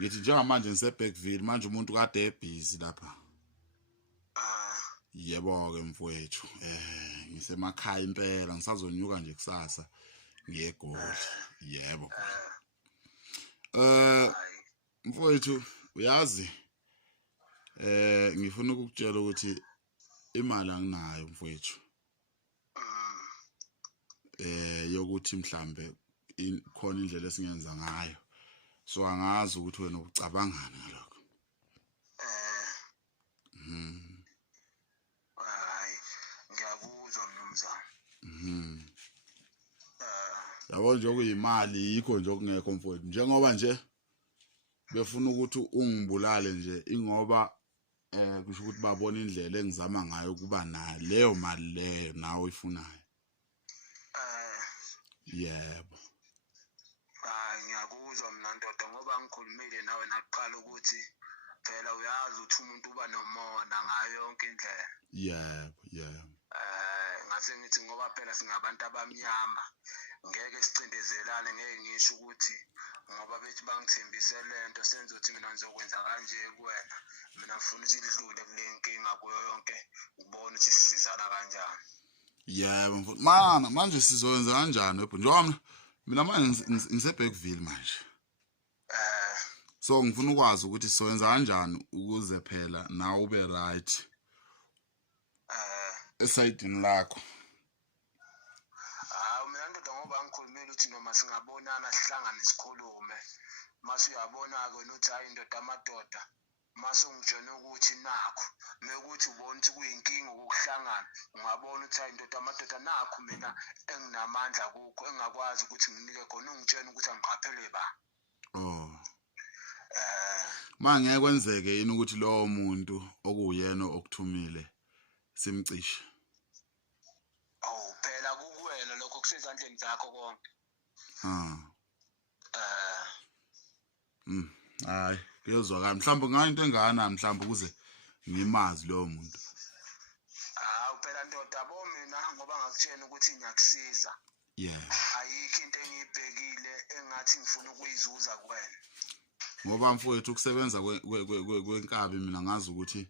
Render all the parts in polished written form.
Ngithi njengamanje ngiseBackville manje umuntu kade ebhizi lapha. Yebo ke mfowethu. Ngisemakhaya impela ngisazonyuka nje kusasa ngiyeGoli. Yebo. Mfowethu uyazi ngifuna ukukutshela ukuthi imali anginayo mfowethu. Yokuthi mhlambe khona indlela esingenza ngayo. So angazi ukuthi wena ucabangani ngalokho. Hayi ngiyakuzwa mnumzane. Yabo nje okuyimali yikho nje okungekho mfowethu. Njengoba nje befuna ukuthi ungibulale nje ingoba kusho ukuthi babona indlela engizama ngayo kuba nayo leyo mali leyo nawe uyifunayo. Yebo. Hayi ngiyakuzwa mina ndoda ngoba ngikhulumile nawe naqala ukuthi phela uyazi ukuthi umuntu uba nomona ngayo yonke indlela. Yebo. Ngase ngithi ngoba phela singabantu abamnyama ngeke sicindezelane ngeke ngisho ukuthi ngoba bethi bangithembise lento senze ukuthi mina ngizokwenza kanje kuwena. Mina ngifuna ukuthi lidlule kule nkinga kuyo yonke ubone ukuthi sisizana kanjani. Yebo mfowethu. Mana manje sizoyenza kanjani wepho? Njengoba mina manje ngiseBackville manje. So ngifuna ukwazi ukuthi sizoyenza kanjani ukuze phela nawe ube right. Esayidini lakho. Mina ndoda ngoba ngikhulumile ukuthi noma singabonana sihlangane sikhulume. Mase uyabona-ke wena uthi hayi indoda amadoda. Mase ungitshela ukuthi nakho mekuthi ubona ukuthi kuyinkinga ukuhlangana ungabona ukuthi hayi indoda amadoda nakho mina enginamandla kukho engakwazi ukuthi nginike khona ungitshela ukuthi angiqaphele ba. Mangeke kwenzeke yini ukuthi lowo muntu okuyena okuthumile simcishe? Phela kukuwena lokho kusezandleni zakho konke. Hayi kuyozwakala mhlawumbe ngayinto engana mhlawumbe ukuze ngimazi lowo muntu. Phela ndoda yabo mina ngoba ngakutshela ukuthi ngiyakusiza. Ayikho into engiyibhekile engathi ngifuna ukuyizuza kuwena. Ngoba mfowethu ukusebenza kwenkabi mina ngazi ukuthi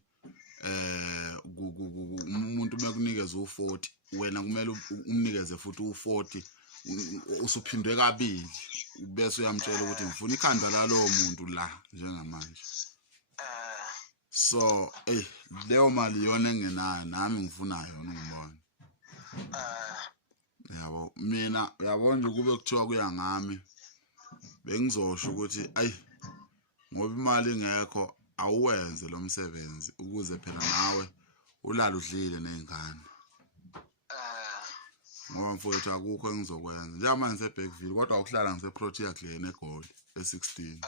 umuntu bekunikeza u40 wena kumele umnikeze futhi u40 usuphindwe kabili bese uyamtshela ukuthi ngifuna ikhanda lalowo muntu la njengamanje. So leyo mali yona engenayo nami ngifunayo yona ngibona. Yabo mina yabo nje kube kuthiwa kuya ngami bengizosho ukuthi ngoba imali ingekho awuwenze lo msebenzi ukuze phela nawe ulala udlile nezingane. Ngoba mfowethu akukho engizokwenza njengoba ngiseBackville kodwa ukuhlala ngiseProtea Glen eGoli e16.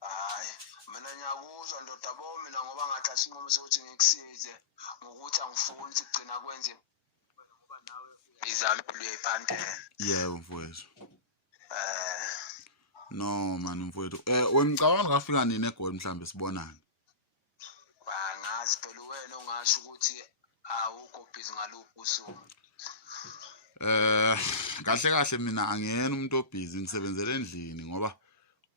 Hayi mina ngiyakuzwa ndoda yabo mina ngoba ngathatha isinqumo sokuthi ngikusize ngokuthi angifuni ukuthi kugcina kwenze ngoba nawe izami uyayiphandela. Yebo mfowethu. No man mfowethu. Wengicabanga ngafika nini eGoli mhlambe sibonana? Ngazi phela wena ungasho ukuthi awukho busy ngaluphi usuku. Kahle mina angiyena umuntu obhizi ngisebenzele endlini ngoba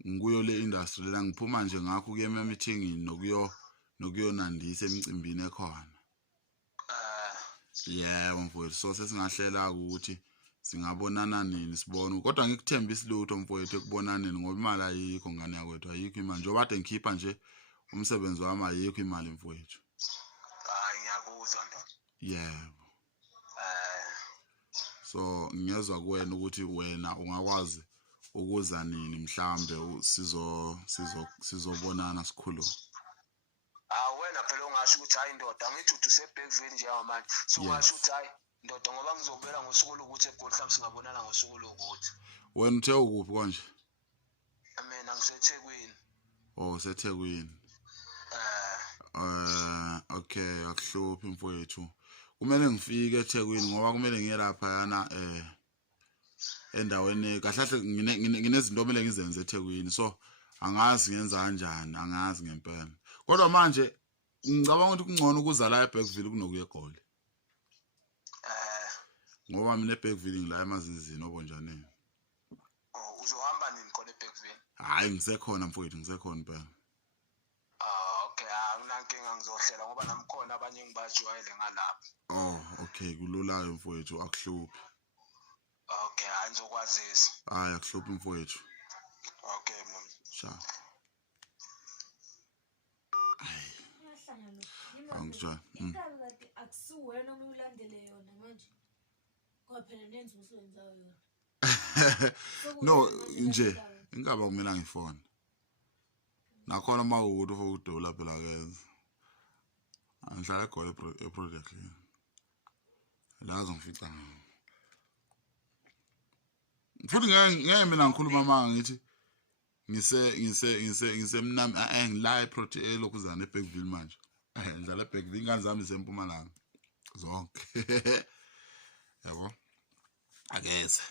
ngikuyo le industry la ngiphuma nje ngakho kuye meetingini nokuyonandisa emicimbini ekhona. Yebo mfowethu so sesingahlela ukuthi singabonana nini sibone kodwa ngikuthemba isilutho mfowethu ekubonaneni ngoba imali ayikho ngane yakwethu ayikho imali njengoba kade ngikhipha nje umsebenzi wami ayikho imali mfowethu. Ngiyakuzwa ndoda. Yebo. So ngiyezwa kuwena ukuthi wena ungakwazi ukuza nini mhlambe sizobonana sikhuluma. Wena phela ungasho ukuthi hayi ndoda ngithi uthi useBackville nje manje so ungasho ukuthi hayi ndoda ngoba ngizobela ngosuku lokuthi eGoli mhlawumbe singabonana ngosuku lokuthi. Wena uthe ukuphi konje? Mina ngiseThekwini. UseThekwini. Okay akuhluphi mfowethu. Kumele ngifike eThekwini ngoba kumele ngiye lapha yana endaweni kahle nginezinto omele ngizenze eThekwini so angazi ngenza kanjani angazi ngempela. Kodwa manje ngicabanga ukuthi kungcono ukuza la eBackville kunokuya eGoli. Ngoba mina eBackville ngila emazizini obonjaneni. uzohamba nini khona eBackville? Hayi ngisekhona mfowethu, ngisekhona phela. Okay, anginankinga ngizohlela ngoba namkhona abanye engibajwayele ngalapha. Oh, okay, kululayo mfowethu, akuhluphi. Okay, hayi ngizokwazisa. Hayi akuhluphi mfowethu. Okay, mama. Sha. Angijwa. Ikhaya kade akusiwena omulandele yona manje. Kwaphela nenze usenzayo yona. No, nje ingaba kumina ngifona. Nakhona mawukuthi ufokudola phela kenza. Angihlala egole project le. La ngizongifica. Futhi ngeke mina ngikhuluma manga ngithi ngisemnami ngila eproject elokuzana eBackville manje. Ngidlala eBackville, ingane zami zisempumalanga zonke. Yabo? Akeze.